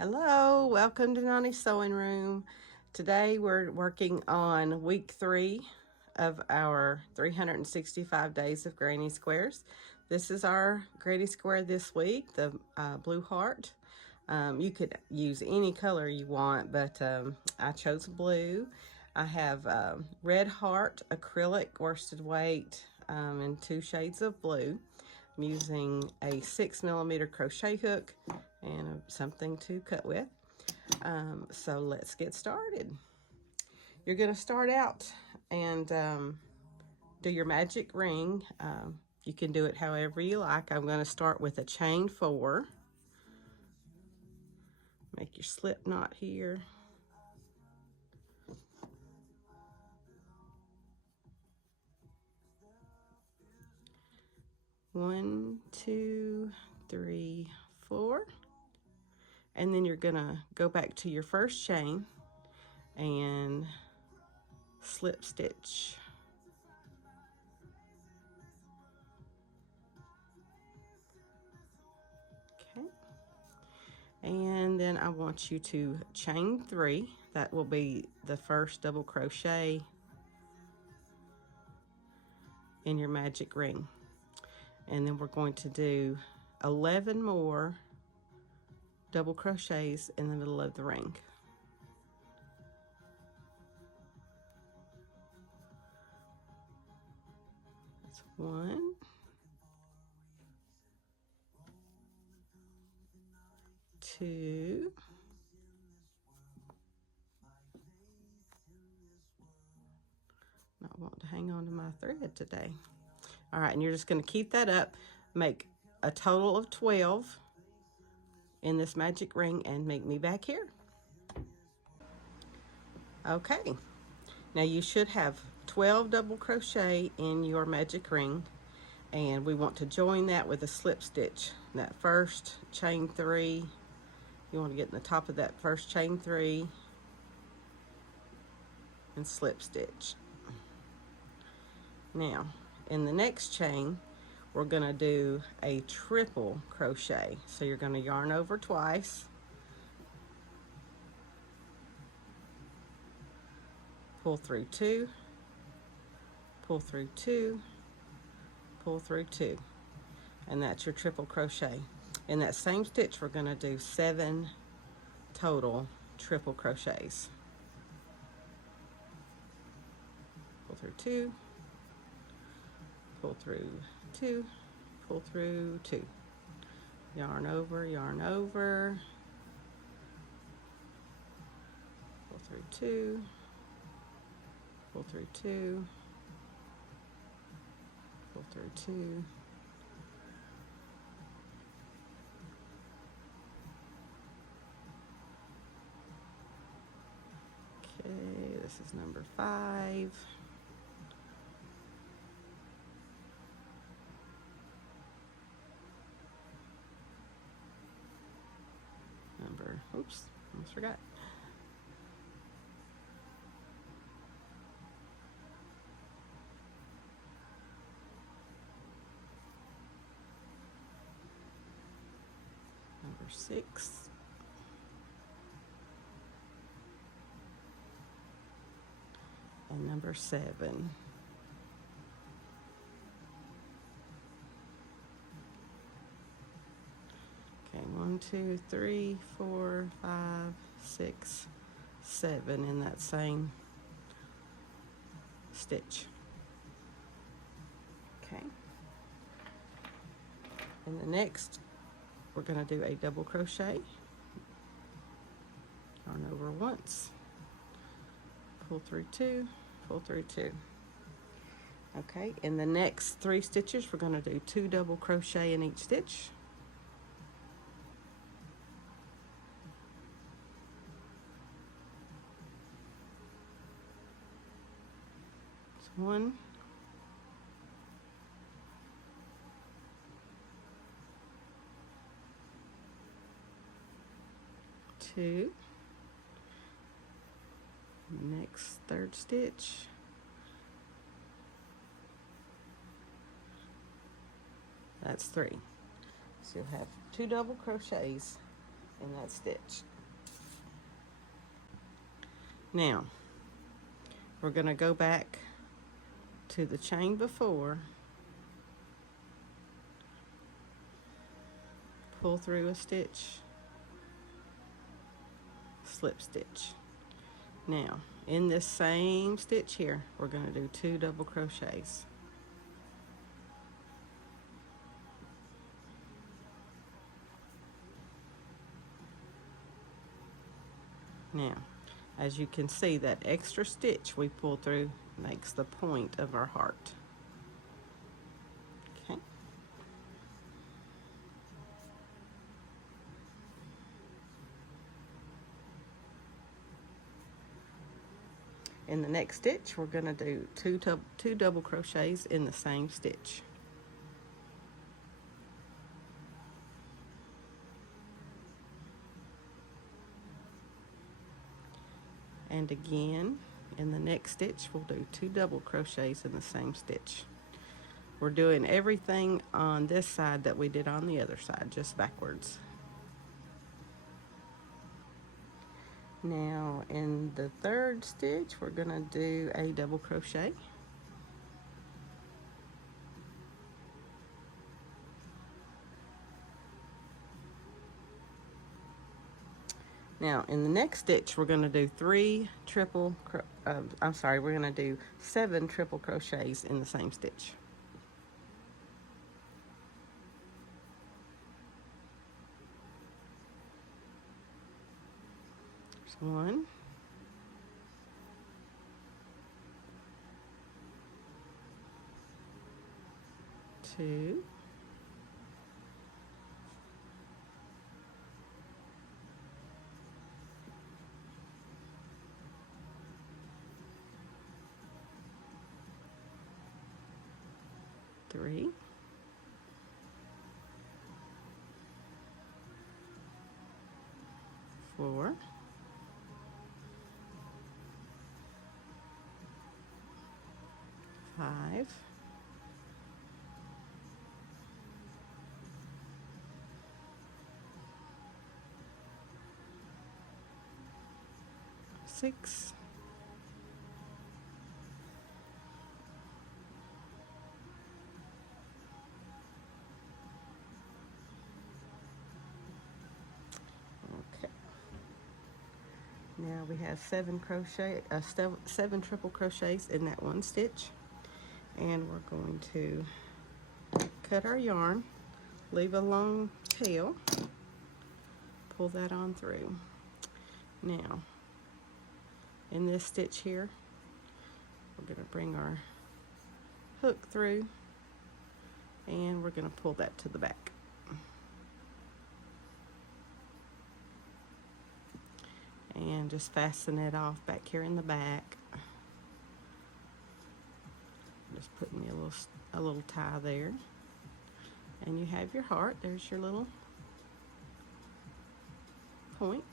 Hello, welcome to Nani's Sewing Room. Today we're working on week 3 of our 365 days of Granny Squares. This is our Granny Square this week, the blue heart. You could use any color you want, but I chose blue. I have red heart acrylic worsted weight in 2 shades of blue. I'm using a 6mm crochet hook and something to cut with. So let's get started. You're going to start out and do your magic ring. You can do it however you like. I'm going to start with a chain 4. Make your slip knot here. One, two, three, 4. And then you're going to go back to your first chain and slip stitch. Okay. And then I want you to chain 3. That will be the first double crochet in your magic ring. And then we're going to do 11 more double crochets in the middle of the ring. That's 1, 2, not want to hang on to my thread today. All right, and you're just going to keep that up, make a total of 12 in this magic ring, and meet me back here. Okay, now you should have 12 double crochet in your magic ring, and we want to join that with a slip stitch. That first chain 3, you want to get in the top of that first chain 3 and slip stitch. Now in the next chain we're going to do a triple crochet, so you're going to yarn over twice, pull through 2, pull through 2, pull through 2, and that's your triple crochet. In that same stitch we're going to do 7 total triple crochets. Pull through 2, pull through 2, pull through 2, yarn over, pull through 2, pull through 2, pull through 2, okay, this is number 5. Oops, almost forgot. Number 6. And number 7. Okay, 1, 2, 3, 4, 5, 6, 7 in that same stitch. Okay. And the next, we're going to do a double crochet, yarn over once, pull through 2, pull through 2. Okay, in the next 3 stitches, we're going to do 2 double crochet in each stitch. It's 1, 2, next 3rd stitch, that's 3. So you'll have 2 double crochets in that stitch. Now we're going to go back to the chain before, pull through a stitch, slip stitch. Now in this same stitch here, we're going to do 2 double crochets. Now, as you can see, that extra stitch we pull through makes the point of our heart. Okay. In the next stitch, we're going to do two double crochets in the same stitch. And again, in the next stitch, we'll do 2 double crochets in the same stitch. We're doing everything on this side that we did on the other side, just backwards. Now in the third stitch, we're going to do a double crochet. Now in the next stitch, we're going to do 7 triple crochets in the same stitch. There's 1, 2, 3, 4, 5, 6, 7. Now we have 7 triple crochets in that one stitch, and we're going to cut our yarn, leave a long tail, pull that on through. Now in this stitch here, we're going to bring our hook through, and we're going to pull that to the back. And just fasten it off back here in the back. Just putting me a little tie there, and you have your heart. There's your little point.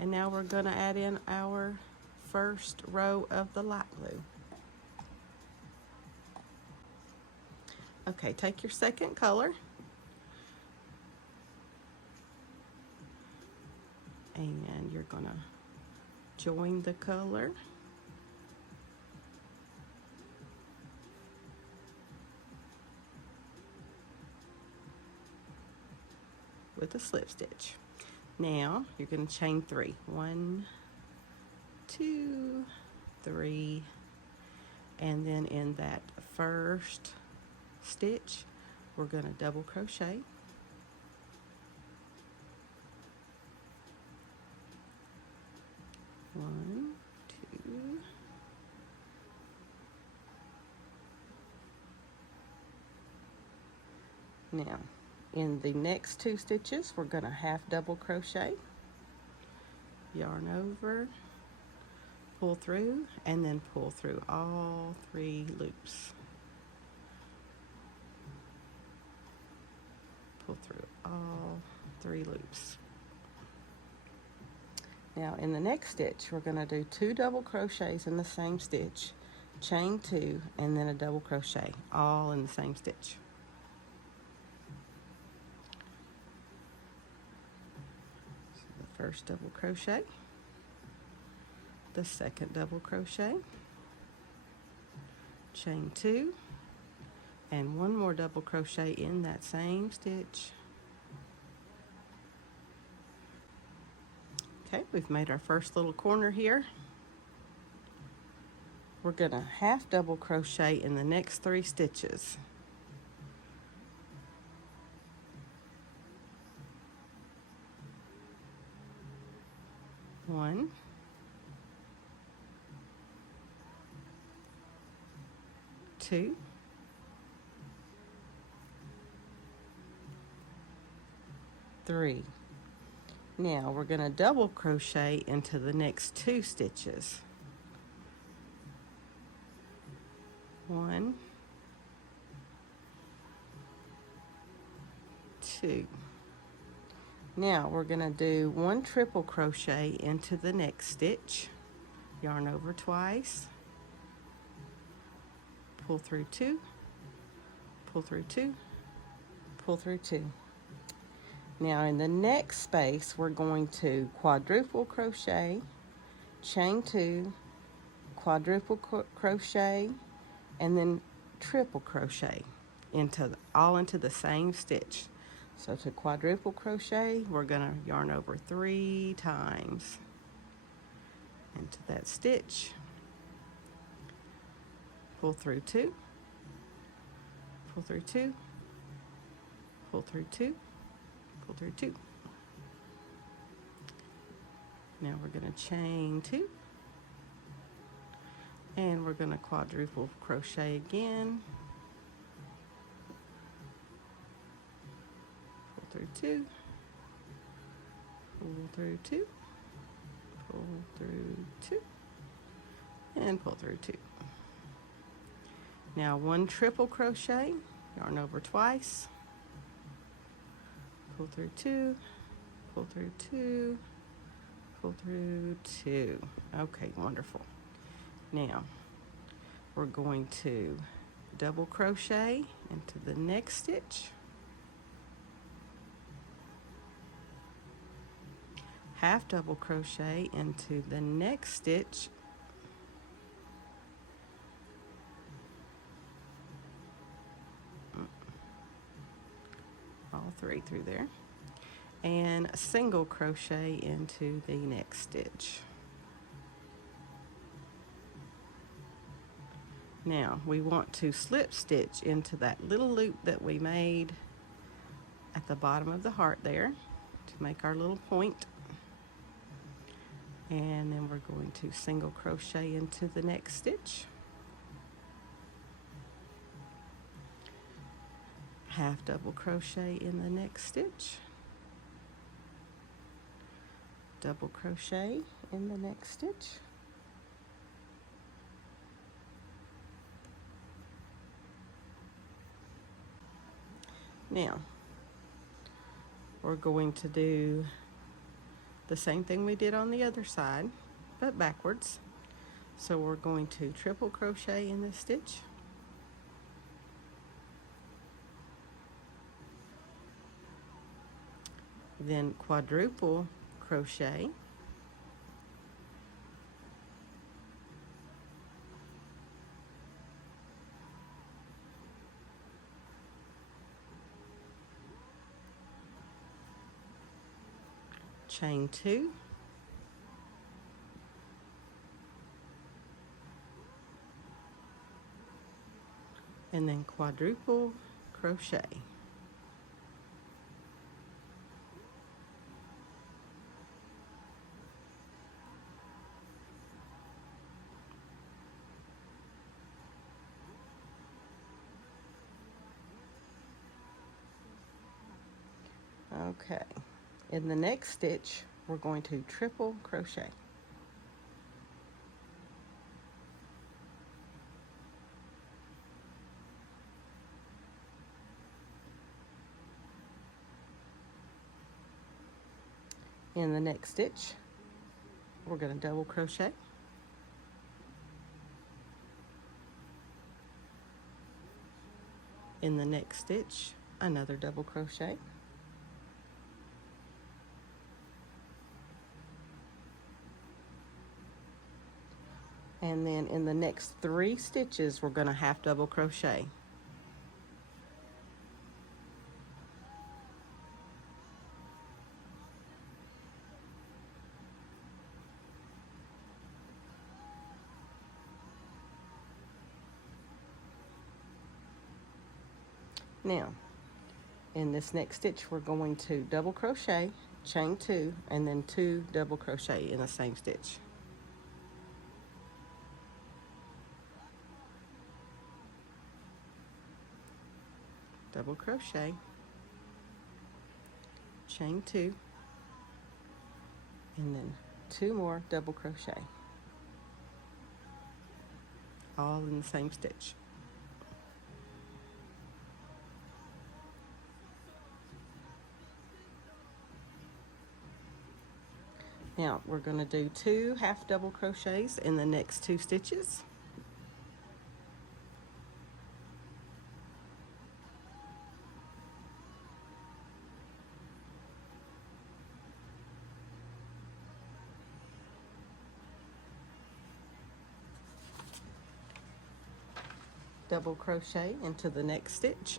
And now we're going to add in our first row of the light blue. Okay, take your second color and you're going to join the color with a slip stitch. Now you're going to chain 3. 1, 2, 3, and then in that first stitch we're going to double crochet. One, two, now in the next 2 stitches we're going to half double crochet, yarn over, pull through, and then pull through all 3 loops. Pull through all 3 loops. Now in the next stitch we're going to do 2 double crochets in the same stitch, chain 2, and then a double crochet, all in the same stitch. first double crochet, the second double crochet, chain 2, and one more double crochet in that same stitch. Okay, we've made our first little corner here. We're going to half double crochet in the next 3 stitches. One, two, three. Now we're going to double crochet into the next 2 stitches. 1, 2. Now we're going to do 1 triple crochet into the next stitch, yarn over twice, pull through 2, pull through 2, pull through 2. Now in the next space we're going to quadruple crochet, chain 2, quadruple crochet, and then triple crochet all into the same stitch. So to quadruple crochet, we're going to yarn over 3 times into that stitch, pull through 2, pull through 2, pull through 2, pull through 2. Now we're going to chain 2, and we're going to quadruple crochet again, pull through 2, pull through 2, pull through 2, and pull through 2. Now 1 triple crochet, yarn over twice, pull through 2, pull through 2, pull through 2. Okay, wonderful. Now we're going to double crochet into the next stitch, half double crochet into the next stitch, all 3 through there, and a single crochet into the next stitch. Now we want to slip stitch into that little loop that we made at the bottom of the heart there to make our little point, and then we're going to single crochet into the next stitch, half double crochet in the next stitch, double crochet in the next stitch, now we're going to do the same thing we did on the other side, but backwards. So we're going to triple crochet in this stitch, then quadruple crochet, chain 2, and then quadruple crochet. Okay, in the next stitch we're going to triple crochet. In the next stitch we're going to double crochet, in the next stitch another double crochet, And then in the next 3 stitches, we're going to half double crochet. Now, in this next stitch, we're going to double crochet, chain 2, and then 2 double crochet in the same stitch. Double crochet, chain 2, and then 2 more double crochet, all in the same stitch. Now we're going to do 2 half double crochets in the next 2 stitches. Double crochet into the next stitch.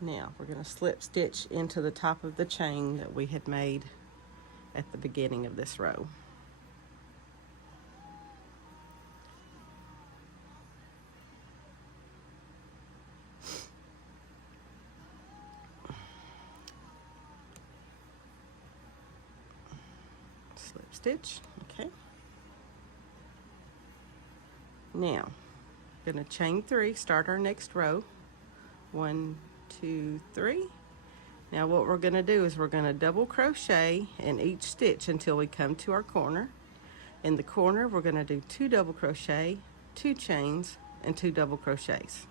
Now we're going to slip stitch into the top of the chain that we had made at the beginning of this row. Slip stitch, okay. Now, going to chain 3, start our next row. 1, 2, 3. Now what we're going to do is we're going to double crochet in each stitch until we come to our corner. In the corner, we're going to do 2 double crochet, 2 chains, and 2 double crochets.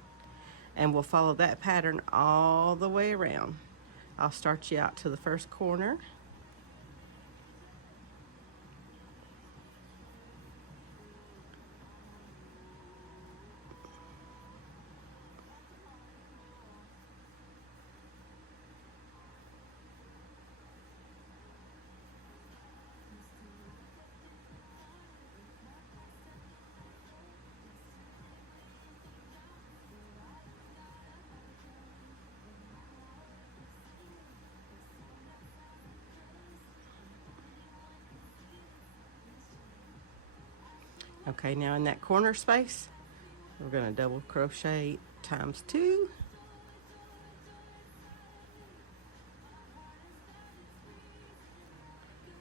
And we'll follow that pattern all the way around. I'll start you out to the first corner. Okay, now in that corner space, we're going to double crochet times 2.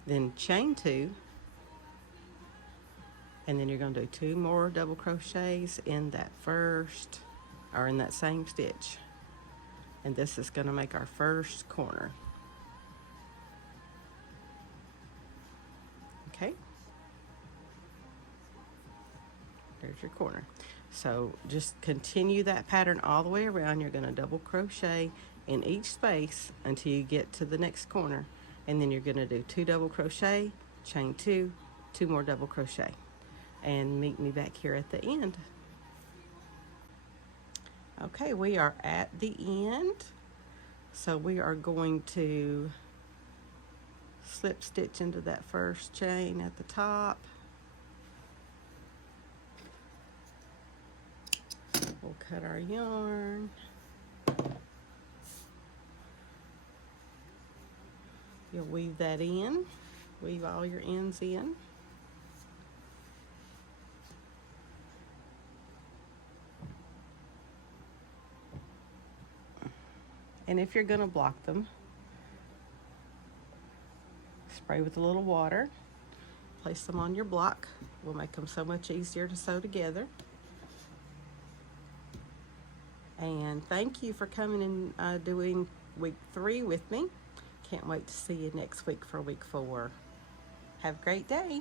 Then chain 2. And then you're going to do 2 more double crochets in that first, or in that same stitch. And this is going to make our first corner. Okay. There's your corner. So just continue that pattern all the way around. You're going to double crochet in each space until you get to the next corner, and then you're going to do 2 double crochet, chain 2, 2 more double crochet, and meet me back here at the end. Okay, we are at the end, so we are going to slip stitch into that first chain at the top. We'll cut our yarn. You'll weave that in, weave all your ends in. And if you're going to block them, spray with a little water, place them on your block. Will make them so much easier to sew together. And thank you for coming and doing week 3 with me. Can't wait to see you next week for week 4. Have a great day.